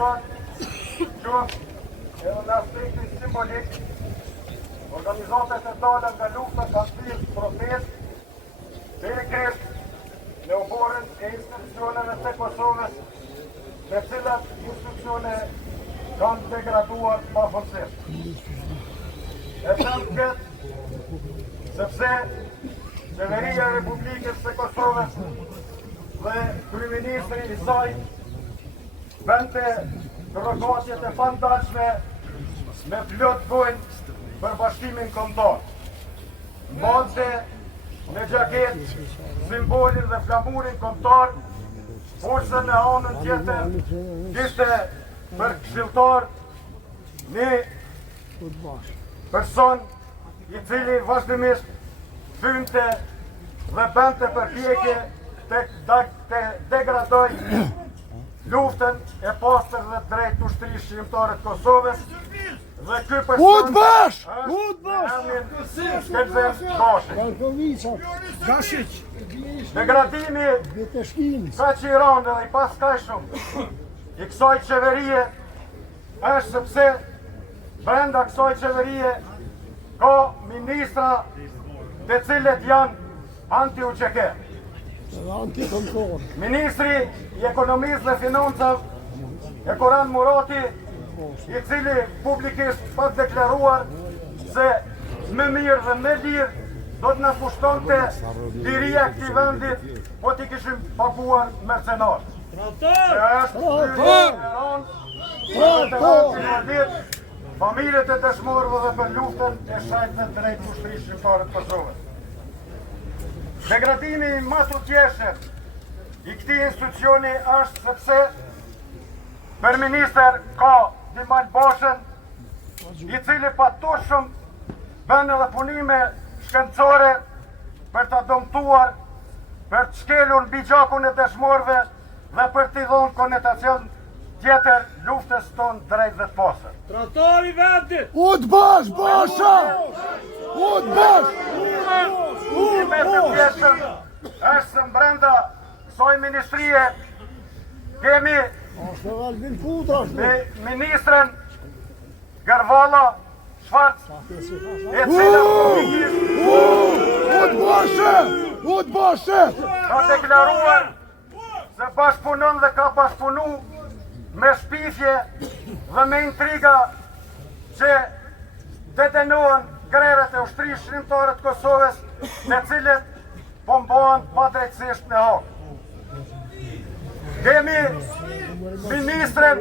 sot, qoftë edhe në aspektin simbolik, organizatet e dalën nga lufta kanë thirrë protestë drejt në oborën e institucioneve të Kosovës, me cilat institucione kanë degraduar pafundësisht. E them këtë sepse Qeveria e Republikës së Kosovës dhe kryeministri i saj bënte kërkesat e pandashme me plot gojë për bashkimin kombëtar. Mbante me gjaket simbolin dhe flamurin kombëtar, kurse në anën tjetër kishte për këshilltar një person i cili vazhdimisht thynte dhe bënte përpjekje të degradoj luftën e pastër dhe drejt ushtrisë shqiptare të Kosovës dhe ky person Shkelzen Gashić. Degradimi ka që i rëndë dhe i pas ka shumë i kësaj qeverie është sepse brenda kësaj qeverie ka ministra të cilët janë anti-UÇK. Ministri i ekonomisë dhe financave Ekoran Murati, i cili publikisht ka deklaruar se më mirë dhe më lirë do të na kushtonte liria e këtij vendit, po t'i kishim paguar mercenar. Familjet e dëshmorëve dhe për luftën e shajtëve drejt ushtrisë shqiptare të Kosovës. Degradimi më të tjeshëm i këtij institucioni është sepse për minister ka Dimal Bashën, i cili patoshëm bën edhe punime shkencore për ta dëmtuar, për të shkelur mbi gjakun e dëshmorëve dhe për t'i dhënë konotacion tjetër luftës tonë drejt dhe të pastër. Trattori vendit! Udbash, Basha! Udbash! Me të pjesën është se brenda kësaj ministrie kemi ministren Garvala Shvarc, e cila Udbashe! ka deklaruar se bashkëpunon dhe ka bashkëpunu me shpifje dhe me intriga që detenohen greret e ushtrisë shqiptare të Kosovës, në cilët bombohen padrejtësisht në hak. Kemi ministren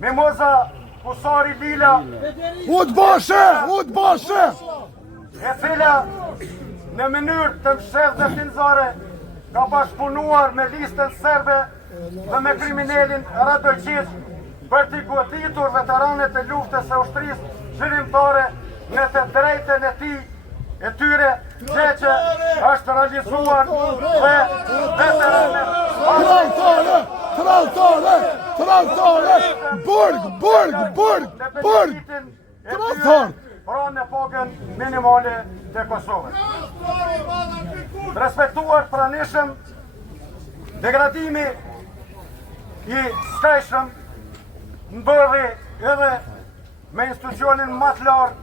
Mimoza Kusari Lila, Udbashe! e cila në mënyrë të mshef dhe finzare ka bashkëpunuar me listën serbe dhe me kriminelin Radojqic për t'i goditur veteranet e luftës e ushtrisë shqiptare në të drejtën e tij e tyre, që është realizuar dhe veteranet Traltore! Burg! pra në pagën minimale të Kosovës. Respektuar pranishëm, degradimi i skajshëm ndodhi edhe me institucionin më të lartë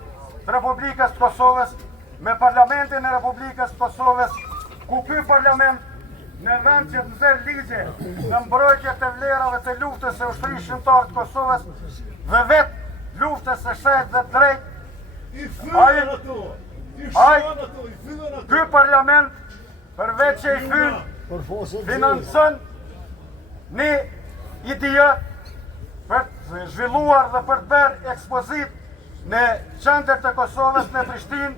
të Republikës të Kosovës, me Parlamentin e Republikës të Kosovës, ku ky parlament në vend që të nxjerrë ligje në mbrojtje të vlerave të luftës së ushtrisë shqiptare të Kosovës dhe vetë luftës së shejtë dhe drejtë, ky parlament përveç që i fyn financon një ide për të zhvilluar dhe për të bërë ekspozit në qendër të Kosovës në Prishtinë,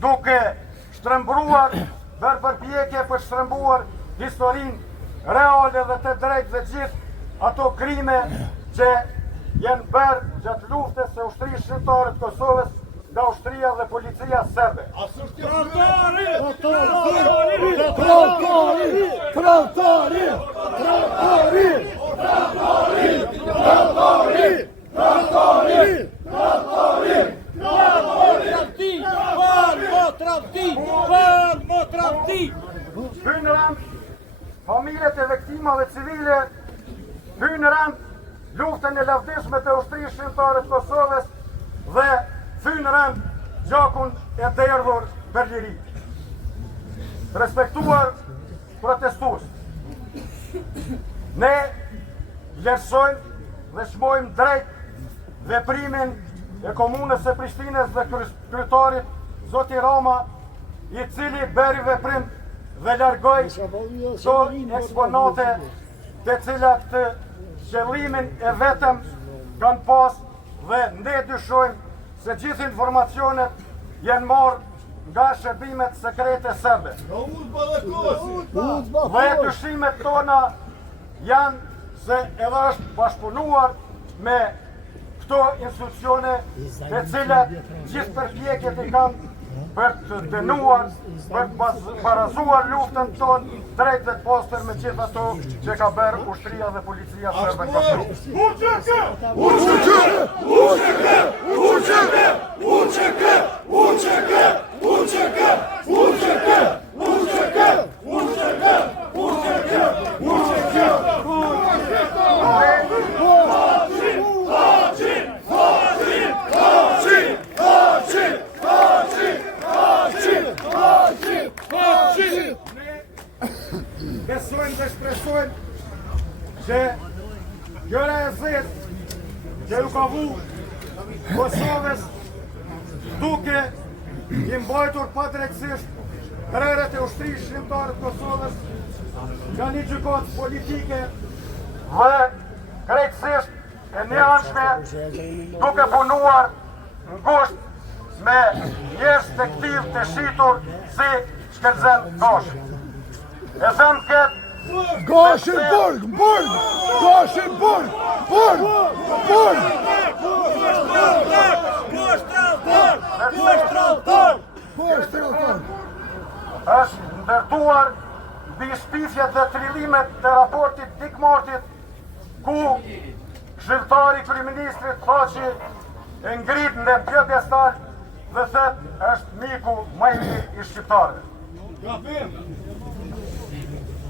duke shtrembruar, bërë përpjekje për shtrembuar historinë reale dhe të drejtë dhe gjithë ato krime që janë bërë gjatë luftës së ushtrisë shqiptare të Kosovës nga ushtria dhe policia serbe. Hyn rand familjet e viktimave civile, hyn rand luftën e lavdishme të ushtrisë shqiptare të Kosovës dhe thynë rënd gjakun e derdhur për liri. Respektuar protestues, ne vlerësojmë dhe shmojmë drejt veprimin e komunës së Prishtinës dhe kryetarit Zoti Rama, i cili bëri veprim dhe largoi këto eksponate të cilat të qëllimin e vetëm kanë pas dhe ne dyshojmë se gjithë informacionet janë marrë nga shërbimet sekrete serbe. Dhe dyshimet tona janë se edhe është bashkëpunuar me këto institucione të cilat gjithë përpjekjet i kanë për të dënuar, për të barazuar luftën tonë drejt dhe të postër me gjithë ato që ka bërë ushtria dhe policia serbe në Kosovë. Besojnë dhe shpresojnë që gjëra e zezë që ju ka vu Kosovës duke i mbajtur pa drejtësisht prerët e ushtrisë shqiptare të Kosovës nga një gjykatë politike dhe krejtësisht e një anshme duke punuar ngusht me njerëz të aktiv të shitur si Shkelzen Gashi. E them këtë Gashin burg! Gashin burg! është ndërtuar mbi shpifjet dhe trillimet të raportit Dick Martit, ku këshilltari kryeministrit Thaçi e ngrit në pjedestal dhe thët është miku më i mirë i shqiptarëve.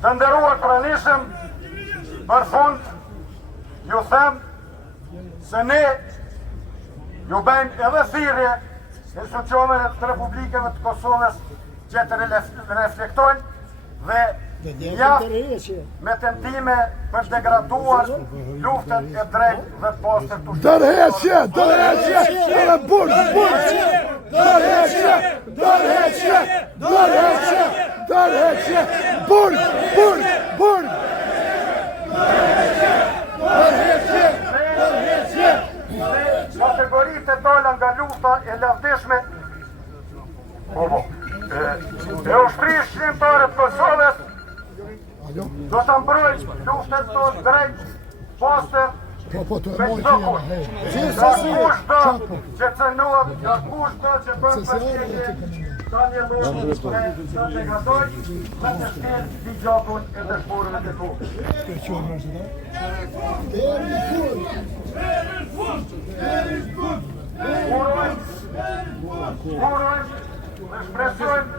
Të nderuar pranishëm, për fund, ju them se ne ju bëjmë edhe thirrje institucioneve të Republikave të Kosovës që të reflektojnë dhe jaftë me tentime për degraduar luftën e drejtë dhe të postër të Dërheqje! Edhe burg! Dërheqje! Burg! Kategoritë e dola nga lufta e lavdishme e ushtrisë shqiptare të Kosovës do të mbrojë luftën tonë drejt postër me çdo kushto që cënohet, nga kushto që bën përshkjetje ka një luftë me të degradoj dhe të shkel di gjakun e të shporëve të tokës. Urojmë dhe shpresojmë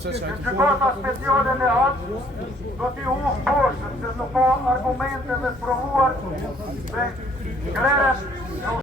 që gjykata speciale në Haag do t'i uvë poshtë, se nuk ka argumente dhe të provuar me grerës